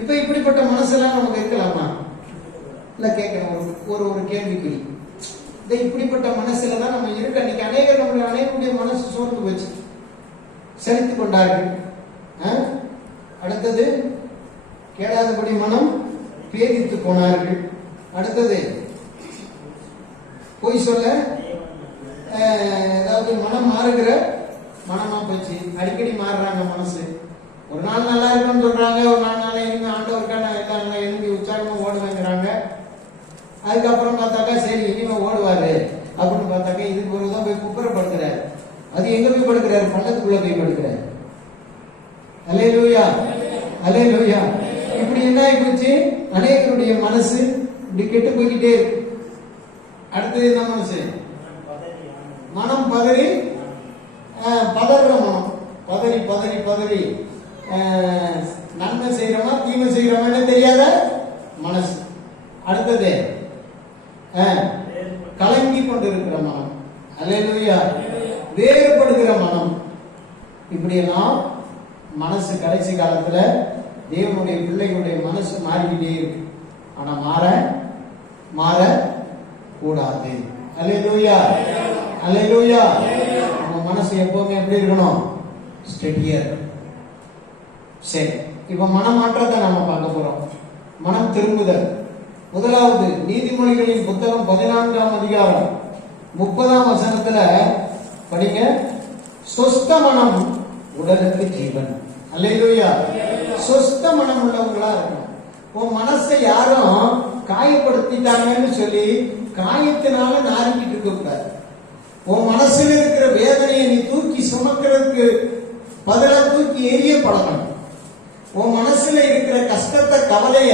இப்ப இப்படிப்பட்ட மனசெல்லாம் நமக்கு இருக்கலாமா? இல்ல கேட்கணும் ஒரு ஒரு ஒரு கேள்விக்குறி. இந்த இப்படிப்பட்ட மனசுல தான் நம்ம இருக்க இன்னைக்கு அநேகர் நம்மளுடைய அனைவருடைய மனசு சோர்ந்து போச்சு. செலுத்தி கொண்டார்கள். ஆ? அடுத்தது கேளாதபடி மனம் பேதித்து போனார்கள். அடுத்தது பொய் சொல்ல ஏதாவது மனம் மாறுகிற மனமா போச்சு. அடிக்கடி மாறுறாங்க மனசு. ஒரு நாள் நல்லா இருக்குன்னு சொல்றாங்க ஒரு நாள் நல்லா இனிமே ஆண்டவருக்கான எல்லாம் நல்லா எழுப்பி உற்சாகமா ஓடுவேங்கிறாங்க அதுக்கப்புறம் பார்த்தாக்கா சரி இனிமே ஓடுவாரு. அப்படின்னு பார்த்தாக்கா இதுக்கு ஒரு தான் போய் படுக்கிறார் அது எங்க போய் படுக்கிறாரு? பள்ளத்துக்குள்ள போய் படுக்கிறார். அலே லூயா அலே லூயா இப்படி என்ன ஆகி போச்சு? அநேகருடைய மனசு இப்படி கெட்டு போய்கிட்டே இருக்கு. அடுத்தது என்ன மனசு? மனம் பதறி ஆஹ், மனம். பதறி பதறி பதறி. ஆஹ், நன்மை செய்யறோமா? தீமை செய்யறோமான்னு தெரியாத மனசு அடுத்தது ஆஹ், கலங்கி கொண்டிருக்கிற மனம் அல்லேலூயா வேறுபடுகிற மனம் இப்படியெல்லாம் மனசு கடைசி காலத்துல தேவனுடைய பிள்ளைகளுடைய மனசு மாறிக்கிட்டே இருக்கு ஆனா மாற மாற கூடாது. அல்லேலூயா. அல்லேலூயா. நம்ம மனசு எப்பவுமே எப்படி இருக்கணும்? ஸ்டெடியா சரி. இப்ப மனமாற்றத்தை நாம பார்க்க போறோம். மனம் திரும்புதல். முதலாவது நீதிமொழிகளின் புத்தகம் பதினான்காம் அதிகாரம் முப்பதாம் வசனத்துல படிங்க. சொஸ்த மனம் உடலுக்கு ஜீவன். அல்லையா சொஸ்த மனம் உள்ளவங்களா இருக்கணும். உன் மனசை யாரும் காயப்படுத்திட்டாங்கன்னு சொல்லி காயத்தினால நாரிக்கிட்டு இருக்க கூடாது. உன் மனசுல இருக்கிற வேதனையை நீ தூக்கி சுமக்கிறதுக்கு பதிலா தூக்கி எரிய பழகணும். உன் மனசுல இருக்கிற கஷ்டத்தை கவலைய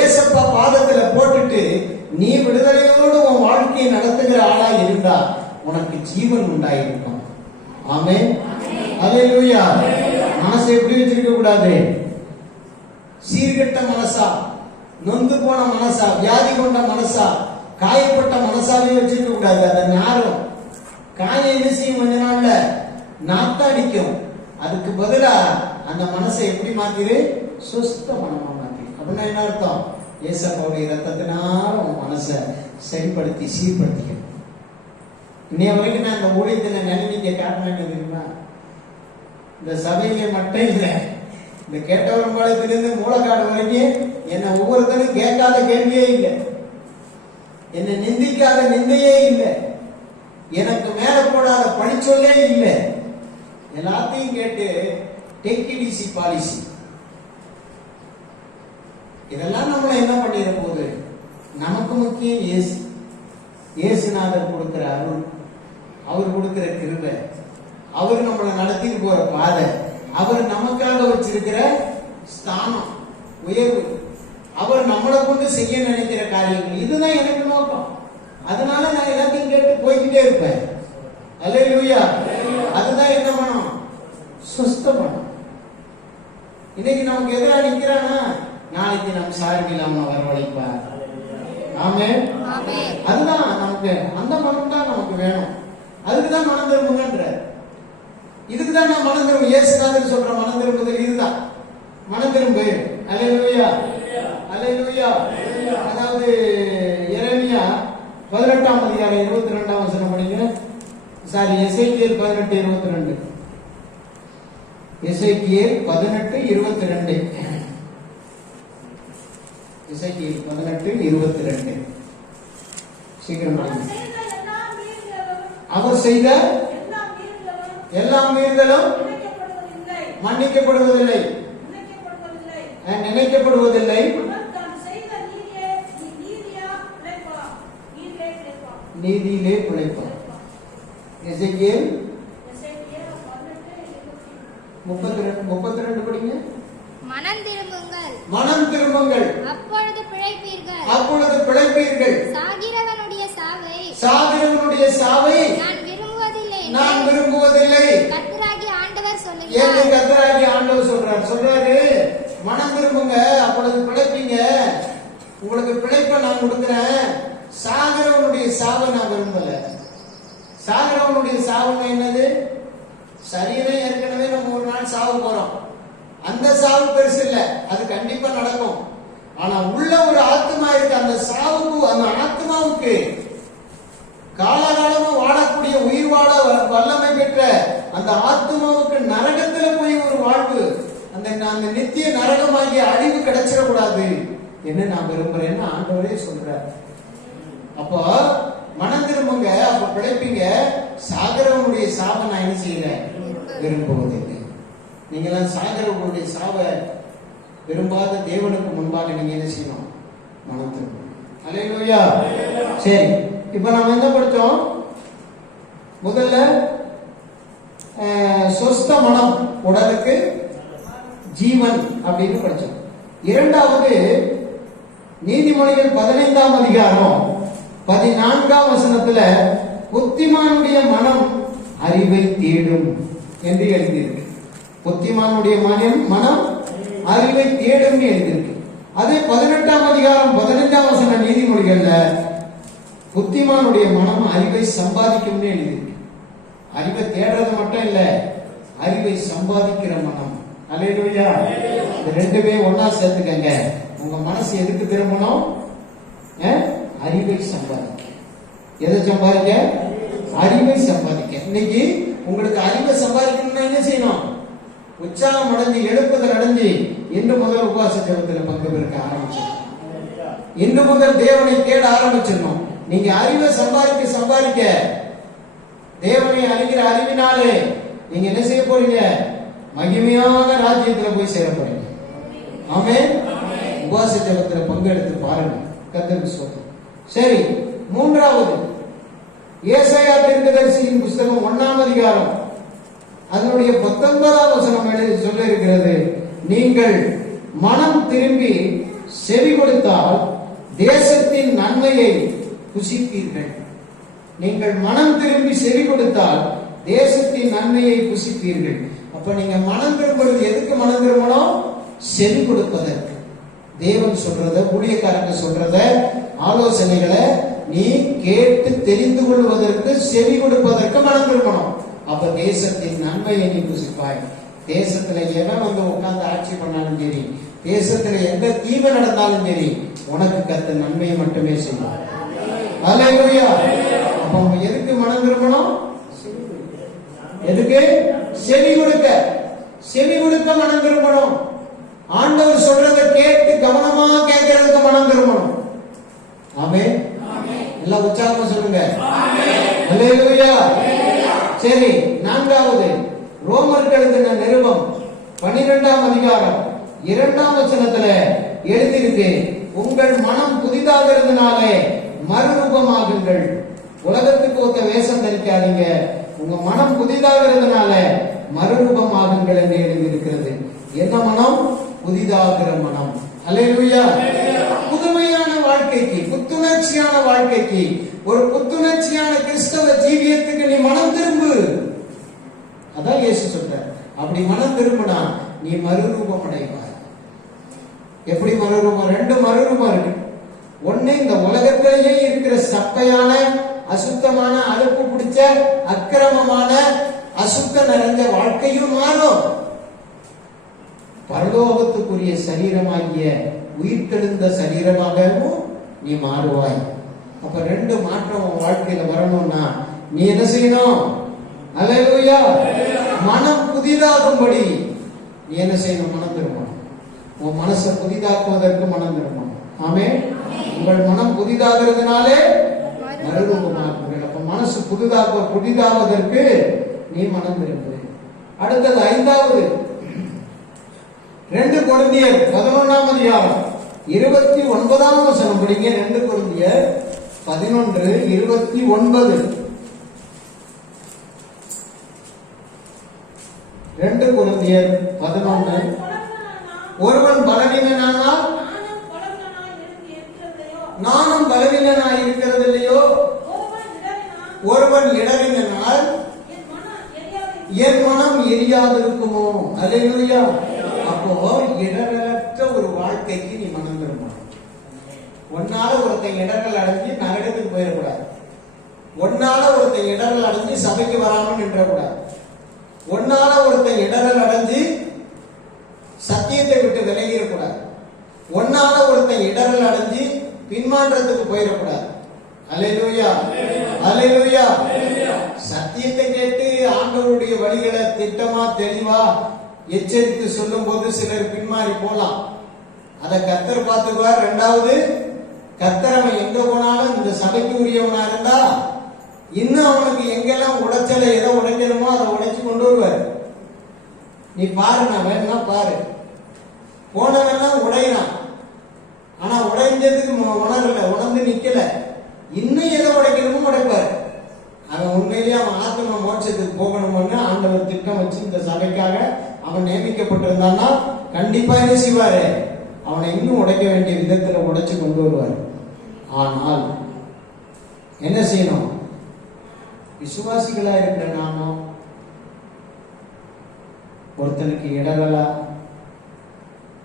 ஏசப்பா பாதத்துல போட்டுட்டு நீ விடுதலையோடு உன் வாழ்க்கையை நடத்துகிற ஆளா இருந்தா உனக்கு ஜீவன் உண்டாயிருக்கும். ஆமே அல்லேலூயா மனசை எப்படி வச்சிருக்க கூடாது? சீர்கெட்ட மனசா நொந்து போன மனசா வியாதி கொண்ட மனசா காயப்பட்ட மனசாவே வச்சிருக்க கூடாது. அதை நாரும். காயம் என்ன செய்யும் கொஞ்ச நாள்ல நாத்தாடிக்கும் அதுக்கு பதிலா அந்த மனசை எப்படி மாத்திரு? சுஸ்த மனமா மாத்திரு. அப்படின்னா என்ன அர்த்தம்? ஏசப்பாவுடைய ரத்தத்தினால உன் மனசை சரிப்படுத்தி சீர்படுத்திக்கணும். இன்னைய வரைக்கும் நான் இந்த ஊழியத்தில் நிலைமைக்க காரணம் என்ன தெரியுமா? இந்த சபையில மட்டும் இல்லை. இந்த கேட்டவரம்பாளையத்திலிருந்து மூலக்காடு வரைக்கும் என்னை ஒவ்வொருத்தரும் கேட்காத கேள்வியே இல்லை. என்னை நிந்திக்காத நிந்தையே இல்லை. எனக்கு மேல போடாத பழிச்சொல்லே இல்லை. எல்லாத்தையும் கேட்டு டெக்கிடிசி பாலிசி இதெல்லாம் நம்மள என்ன பண்ணிட போகுது? நமக்கு முக்கியம் இயேசு. இயேசுநாதர் கொடுக்கிற அருள். அவர் கொடுக்கிற கிருபை. அவர் நம்மளை நடத்திட்டு போற பாதை. அவர் நமக்காக வச்சிருக்கிற ஸ்தானம் உயர்வு. அவர் நம்மளை கொண்டு செய்ய நினைக்கிற காரியங்கள். இதுதான் எனக்கு நோக்கம். அதனால நான் எல்லாத்தையும் கேட்டு போய்கிட்டே இருப்பேன். அல்லேலூயா. அதுதான் என்ன பண்ணணும் சுஸ்த பண்ணணும் இன்னைக்கு நமக்கு எதிராக நிக்கிறானா? நாளைக்கு நம்ம சார்பில் அவனை வரவழைப்பார் ஆமே. அதுதான் நமக்கு அந்த மனம் தான் நமக்கு வேணும். அதுக்கு தான் மனம் திரும்புங்கன்ற இதுக்கு தான் நான் மனம் திரும்ப சொல்ற மனம் திரும்புதல் இதுதான். மனம் திரும்பு அலையலுயா அலையலுயா அதாவது எரேமியா பதினெட்டாம் அதிகாரம் இருபத்தி ரெண்டாம் வசனம் படிங்க சாரி எசைக்கியல் பதினெட்டு இருபத்தி ரெண்டு எசைக்கியல் பதினெட்டு இருபத்தி ரெண்டு இசைக்கியல் பதினெட்டு இருபத்தி ரெண்டு சீக்கிரம் அவர் செய்த எல்லா மீறுதலும் மன்னிக்கப்படுவதில்லை. நினைக்கப்படுவதில்லை. நீதியிலே பிழைப்பார் எசைக்கியல் முப்பத்தி ரெண்டு முப்பத்தி ரெண்டு படிங்க. மனம் திரும்புங்கள். மனம் திரும்புங்கள். அப்பொழுது பிழைப்பீர்கள். அப்பொழுது பிழைப்பீர்கள். சாகிறவனுடைய சாவை. சாகிறவனுடைய சாவை நான் நான் விரும்புவதில்லை. கர்த்தராகிய ஆண்டவர் என்று சொல்லுகிறார் கத்தராகி ஆண்டவர் சொல்றார். சொல்றாரு மனம் திரும்புங்க அப்பொழுது பிழைப்பீங்க. உங்களுக்கு பிழைப்ப நான் கொடுக்கிறேன். சாகிறவனுடைய சாவை நான் விரும்பல. சாகிறவனுடைய சாவுன்னா என்னது? சரீரம் ஏற்கனவே நம்ம ஒரு நாள் சாவு போறோம். அந்த சாவு பெருசு இல்ல. அது கண்டிப்பா நடக்கும். ஆனா உள்ள ஒரு ஆத்மா இருக்கு. அந்த சாவுக்கு அந்த ஆத்மாவுக்கு காலகாலமா வாழக்கூடிய உயிர் வாழ வல்லமை பெற்ற அந்த ஆத்மாவுக்கு நரகத்துல போய் ஒரு வாழ்வு. அந்த அந்த நித்திய நரகமாகிய அழிவு கிடைச்சிடக்கூடாது என்ன நான் விரும்புறேன்னு ஆண்டவரே சொல்றார். அப்போ மனம் திரும்புங்க அப்ப பிழைப்பீங்க. சாகரவனுடைய சாவை நான் என்ன செய்யறேன் விரும்புவதில்லை. நீங்களாம் சாகரவனுடைய சாவை விரும்பாத தேவனுக்கு முன்பாக நீங்க என்ன செய்யணும்? மனம் திரும்பணும். அல்லேலூயா சரி. இப்ப நாம என்ன படிச்சோம்? முதல்ல சொஸ்த மனம் உடலுக்கு ஜீவன் அப்படின்னு படிச்சோம். இரண்டாவது நீதிமொழிகள் பதினைந்தாம் அதிகாரம் பதினான்காம் வசனத்துல புத்திமானுடைய மனம் அறிவை தேடும் என்று எழுதியிருக்கு. புத்திமானுடைய மனம் மனம் அறிவை தேடும் எழுதியிருக்கு. அதே பதினெட்டாம் அதிகாரம் பதினைஞ்சாம் வசன நீதிமொழிகள்ல புத்திமானுடைய மனம் அறிவை சம்பாதிக்கும்னு எழுதியிருக்கு. அறிவை தேடுறது மட்டும் இல்ல அறிவை சம்பாதிக்கிற மனம். அலையிலுயா ரெண்டுமே ஒன்னா சேர்த்துக்கங்க. உங்க மனசு எதுக்கு திரும்பணும்? அறிவை சம்பாதிக்க. எதை சம்பாதிக்க? அறிவை சம்பாதிக்க. இன்னைக்கு உங்களுக்கு அறிவை சம்பாதிக்கணும்னா என்ன செய்யணும்? உற்சாகம் அடைஞ்சு எழுப்புதல் அடைஞ்சு இன்று முதல் உபவாச ஜெபத்தில் பங்கு பெருக்க ஆரம்பிச்சிடணும். இன்று முதல் தேவனை தேட ஆரம்பிச்சிடணும். நீங்க அறிவை சம்பாதிக்க சம்பாதிக்க. தேவனை அறிகிற அறிவினாலே நீங்க என்ன செய்ய போறீங்க? மகிமையாக ராஜ்யத்துல போய் சேர போறீங்க. ஆமே உபாச ஜபத்துல பங்கெடுத்து பாருங்க. கத்தருக்கு சொல்றேன் சரி மூன்றாவது. ஏசாயா தீர்க்கதரிசியின் புஸ்தகம் ஒன்னாம் அதிகாரம். அதனுடைய பத்தொன்பதாம் வசனம் எழுதி சொல்ல இருக்கிறது நீங்கள் மனம் திரும்பி செவி கொடுத்தால் தேசத்தின் நன்மையை புசிப்பீர்கள். நீங்கள் மனம் திரும்பி செவி கொடுத்தால் தேசத்தின் நன்மையை புசிப்பீர்கள். அப்ப நீங்க மனம் திரும்புறது எதுக்கு மனம் திரும்பணும்? செவி கொடுப்பதற்கு. தேவன் சொல்றத ஊழியக்காரங்க சொல்றத ஆலோசனைகளை நீ கேட்டு தெரிந்து கொள்வதற்கு செவி கொடுப்பதற்கு மனம் திரும்பணும். அப்ப தேசத்தின் நன்மையை நீ புசிப்பாய். தேசத்துல எவன் வந்து உட்கார்ந்து ஆட்சி பண்ணாலும் சரி தேசத்துல எந்த தீமை நடந்தாலும் சரி உனக்கு கத்த நன்மையை மட்டுமே செய்யும் அப்ப நம்ம எதுக்கு மனம் திரும்பணும்? எதுக்கு? செவி கொடுக்க. செவி கொடுக்க மனம் திரும்பணும். ஆண்டவர் சொல்றத கேட்டு கவனமா கேட்கறதுக்கு மனம் திரும்பணும். ஆமே எல்லாம் உற்சாகமா சொல்லுங்க. சரி நான்காவது. ரோமருக்கு எழுதின நிருபம் பனிரெண்டாம் அதிகாரம் இரண்டாம் வசனத்துல எழுதியிருக்கு உங்கள் மனம் புதிதாக இருந்தனாலே மறுரூபமாகுங்கள். உலகத்துக்கு ஒத்த வேஷம் தரிக்காதீங்க. உங்க மனம் புதிதாகிறதுனால மறுரூபமாகுங்கள் என்று எழுதியிருக்கிறது. என்ன மனம்? புதிதாகிற மனம். அல்லேலூயா புதுமையான வாழ்க்கைக்கு புத்துணர்ச்சியான வாழ்க்கைக்கு ஒரு புத்துணர்ச்சியான கிறிஸ்தவ ஜீவியத்துக்கு நீ மனம் திரும்பு. அதான் இயேசு சொல்றார். அப்படி மனம் திரும்பினா நீ மறுரூபம் அடைவாய் எப்படி மறுரூபம்? ரெண்டு மறுரூபம் இருக்கு. ஒண்ணு இந்த உலகத்திலேயே இருக்கிற சப்பையான அசுத்தமான அலுப்பு பிடிச்ச அக்கிரமமான அசுத்தம் நிறைந்த வாழ்க்கையும் மாறும். பரலோகத்துக்குரிய சரீரமாகிய உயிர்த்தெழுந்த சரீரமாகவும் நீ மாறுவாய். அப்ப ரெண்டு மாற்றம் உன் வாழ்க்கையில வரணும்னா நீ என்ன செய்யணும்? அலையா மனம் புதிதாகும்படி நீ என்ன செய்யணும்? மனம் திரும்பணும். உன் மனசை புதிதாக்குவதற்கு மனம் திரும்பணும். ஆமே உங்கள் மனம் புதிதாகிறதுனாலே மறுரூபமாக்குங்கள் அப்ப மனசு புதிதாக புதிதாவதற்கு நீ மனம் திரும்பு அடுத்தது ஐந்தாவது. ரெண்டு குழந்தையர் பதினொன்றாம் அதிகாரம். இருபத்தி ஒன்பதாம் வசனம். படிங்க ரெண்டு குழந்தையர் பதினொன்று இருபத்தி ஒன்பது. ரெண்டு குழந்தையர் பதினொன்று. ஒருவன் பலவீனனானால் நானும் பலவீனனாய் இருக்கிறது இல்லையோ ஒருவன் இடறினால் என் மனம் எரியாது இருக்குமோ அல்லேலூயா. அப்போ இடரற்ற ஒரு வாழ்க்கைக்கு நீ மனம் திரும்பணும் ஒன்னால ஒருத்தன் இடரல் அடைஞ்சு நரகத்துக்கு போயிடக்கூடாது. ஒன்னால ஒருத்தன் இடரல் அடைஞ்சு சபைக்கு வராமல் நின்றக்கூடாது. ஒன்னால ஒருத்தன் இடரல் அடைஞ்சு சத்தியத்தை விட்டு விலகிடக்கூடாது. ஒன்னால ஒருத்தன் இடரல் அடைஞ்சு பின்மாற்றத்துக்கு போயிடக்கூடாது. அலையிலுயா அலையிலுயா சத்தியத்தை கேட்டு ஆண்டவருடைய வழிகளை திட்டமா தெளிவா எச்சரித்து சொல்லும் போது சிலர் பின்மாறி போலாம் அதை கத்தர் பார்த்துக்குவார். ரெண்டாவது கத்தர் அவன் எங்க போனாலும் இந்த சபைக்கு உரியவனா இருந்தா இன்னும் அவனுக்கு எங்கெல்லாம் உடைச்சலை எதை உடைக்கணுமோ அதை உடைச்சு கொண்டு வருவார். நீ பாரு நான் வேணும்னா பாரு. போனவெல்லாம் உடையிறான். ஆனா உடைஞ்சதுக்கு உணரல உணர்ந்து நிக்கல. இன்னும் எதை உடைக்கணுமோ உடைப்பாரு. அவன் உண்மையிலேயே அவன் ஆத்ம மோட்சத்துக்கு போகணும்னு ஆண்டவர் திட்டம் வச்சு இந்த சபைக்காக அவன் நியமிக்கப்பட்டிருந்தான்னா கண்டிப்பா என்ன செய்வாரு? அவனை இன்னும் உடைக்க வேண்டிய விதத்துல உடைச்சு கொண்டு வருவார். ஆனால் என்ன செய்யணும்? விசுவாசிகளா இருக்கிற நாமும் ஒருத்தனுக்கு இடரலா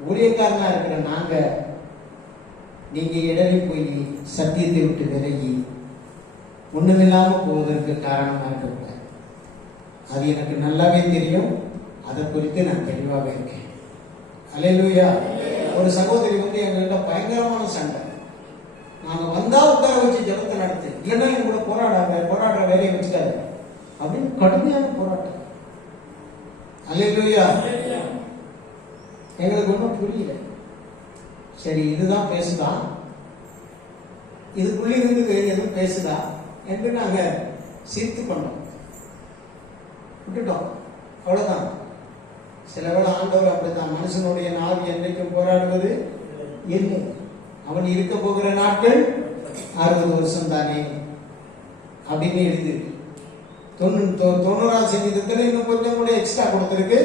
ஊழியக்காரனா இருக்கிற நாங்க நீங்க இடறி போய் சத்தியத்தை விட்டு விலகி ஒண்ணுமில்லாம போவதற்கு காரணமா இருக்கக்கூடாது அது எனக்கு நல்லாவே தெரியும். அதை குறித்து நான் தெளிவாக இருக்கேன். அலையிலூயா ஒரு சகோதரி வந்து எங்கள்கிட்ட பயங்கரமான சண்டை. நாங்க வந்தா உட்கார வச்சு ஜபத்தை நடத்து. இல்லைன்னா எங்க கூட போராடாத போராடுற வேலையை வச்சுக்காது. அப்படின்னு கடுமையான போராட்டம். அலையிலூயா எங்களுக்கு ஒன்றும் புரியல. சரி இதுதான் பேசுதா? இதுக்குள்ள இருந்து வேறு எதுவும் பேசுதா? என்று நாங்க சிரித்து கொண்டோம். விட்டுட்டோம். அவ்வளவுதான். சில வேளை ஆண்டவர் அப்படித்தான். மனுஷனுடைய நாவி என்றைக்கும் போராடுவது இல்லை அவன் இருக்க போகிற நாட்கள் அறுபது வருஷம் தானே? அப்படின்னு எழுதி தொண்ணூறு தொண்ணூறாம் சங்கீதத்தில் இன்னும் கொஞ்சம் கூட எக்ஸ்ட்ரா கொடுத்திருக்கு.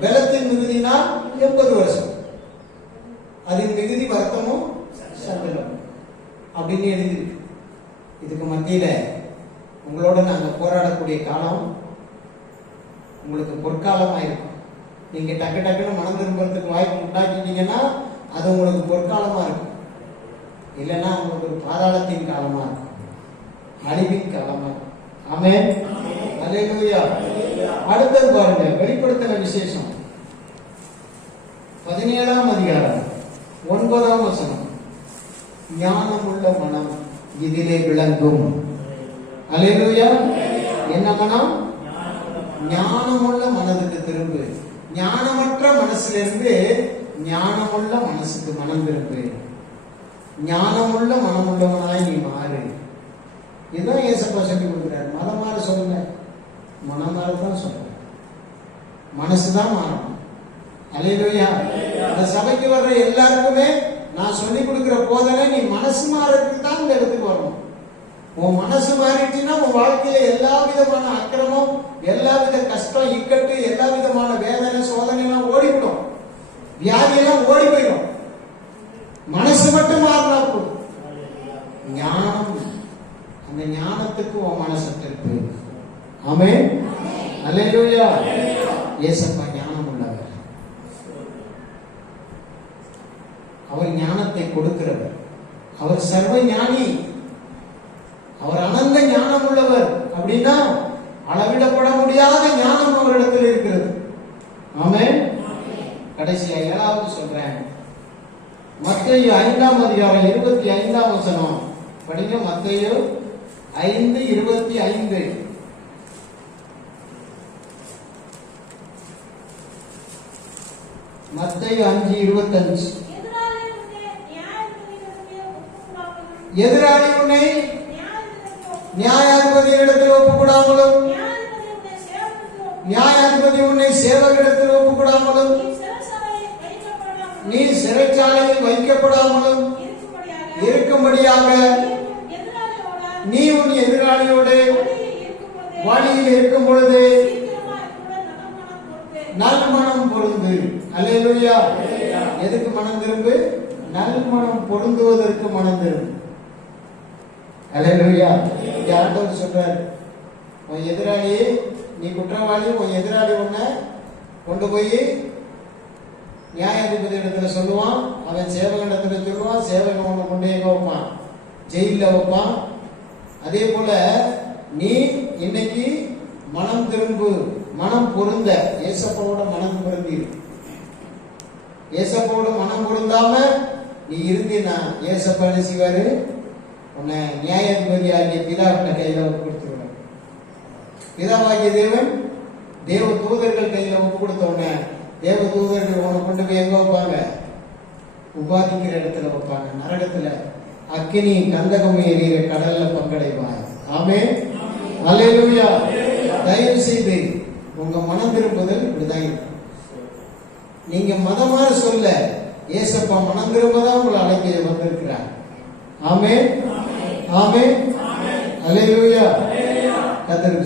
பலத்தின் மிகுதினால் எண்பது வருஷம். அதன் மிகுதி வருத்தமும் சங்கடம் அப்படின்னு எழுதியிருக்கு இதுக்கு மத்தியில உங்களோட நாங்க போராடக்கூடிய காலம் உங்களுக்கு பொற்காலமா இருக்கும் நீங்க டக்கு டக்குன்னு மனம் திரும்புறதுக்கு வாய்ப்பு உண்டாக்கிட்டீங்கன்னா அது உங்களுக்கு பொற்காலமா இருக்கும் இல்லைன்னா உங்களுக்கு ஒரு பாதாளத்தின் காலமா இருக்கும் அழிவின் காலமா இருக்கும் ஆமே அலையா அடுத்தது பாருங்க வெளிப்படுத்தின விசேஷம். பதினேழாம் அதிகாரம். ஒன்பதாம் வசனம். ஞானமுள்ள மனம் இதிலே விளங்கும். அல்லேலூயா என்ன மனம்? ஞானமுள்ள மனதுக்கு திரும்பு. ஞானமற்ற மனசிலிருந்து ஞானமுள்ள மனசுக்கு மனம் திரும்பு. ஞானமுள்ள மனமுள்ளவனாய் நீ மாறு. இதுதான் ஏசப்பா சொல்லி கொடுக்குறாரு. மதம் மாற சொல்லுங்க. மனம் மாறதான் சொல்லுங்க மனசுதான் மாறும் அலையிலோயா? இந்த சபைக்கு வர்ற எல்லாருக்குமே நான் சொல்லி கொடுக்கிற போதனை நீ மனசு மாறதுக்கு தான் இந்த இடத்துக்கு வரணும். உன் மனசு மாறிடுச்சுன்னா உன் வாழ்க்கையில எல்லா விதமான அக்கிரமம் எல்லா வித கஷ்டம் இக்கட்டு எல்லா விதமான வேதனை சோதனை எல்லாம் ஓடிவிடும் வியாதி எல்லாம் ஓடி போயிடும் மனசு மட்டும் மாறினா போதும் ஞானம் அந்த ஞானத்துக்கு உன் மனசு திருப்பு ஆமே அல்லேலூயா ஏசப்பா ஞானம் உள்ளவர் அவர் ஞானத்தை கொடுக்கிறவர் அவர் சர்வ ஞானி அவர் அனந்த ஞானம் உள்ளவர் அப்படின்னா அளவிடப்பட முடியாத ஞானம் அவரிடத்தில் இருக்கிறது ஆமே கடைசியா ஏழாவது சொல்றேன் மத்தேயு ஐந்தாம் அதிகாரம் இருபத்தி ஐந்தாம் வசனம். படிங்க மத்தேயு ஐந்து இருபத்தி ஐந்து. மத்தேயு அஞ்சு இருபத்தஞ்சு. எதிராளி உன்னை நியாயாதிபதியிடத்தில் ஒப்புக்கூடாமலும் நியாயாதிபதி உன்னை சேவகிடத்தில் ஒப்புக்கூடாமலும் சிறைச்சாலையில் வைக்கப்படாமலும் இருக்கும்படியாக நீ உன் எதிராளியோடு வழியில் இருக்கும் பொழுது நல்மணம் பொருந்து. அல்லேலூயா. எதுக்கு மனம் திரும்பு? நல்மணம் பொருந்துவதற்கு மனம் திரும்பு. அல்லேலூயா. ஆண்டவர் சொல்றாரு? உன் எதிராளி நீ குற்றவாளி உன் எதிராளி உன்னை கொண்டு போய் நியாயாதிபதி இடத்துல சொல்லுவான் அவன் சேவக இடத்துல சொல்லுவான் சேவகன் உன்னை கொண்டு எங்க வைப்பான் ஜெயில வைப்பான். அதே போல நீ இன்னைக்கு மனம் திரும்பு மனம் பொருந்த ஏசப்பாவோட மனம் பொருந்தி ஏசப்பாவோட மனம் பொருந்தாம நீ இருந்தீன்னா ஏசப்பா என்ன செய்வாரு? உன்னை நியாயாதிபதியா நீ பிதாவிட்ட கையில ஒப்பு கொடுத்துருவார். பிதாவாகிய தேவன் தேவ தூதர்கள் கையில ஒப்பு கொடுத்த உடனே தேவ தூதர்கள் உன்னை கொண்டு போய் எங்க வைப்பாங்க? உபாதிக்கிற இடத்துல வைப்பாங்க. நரகத்துல. அக்கினி கந்தகம் எறிகிற கடல்ல பங்கடைவாய். ஆமே அல்லேலூயா. தயவு செய்து உங்க மனம் திரும்புதல் இப்படிதான் நீங்க மதமாற சொல்ல ஏசப்பா மனம் திரும்பதான் உங்களை அழைக்க வந்திருக்கிறார். ஆமே ஆமே அல்லேலூயா. கத்தருக்கு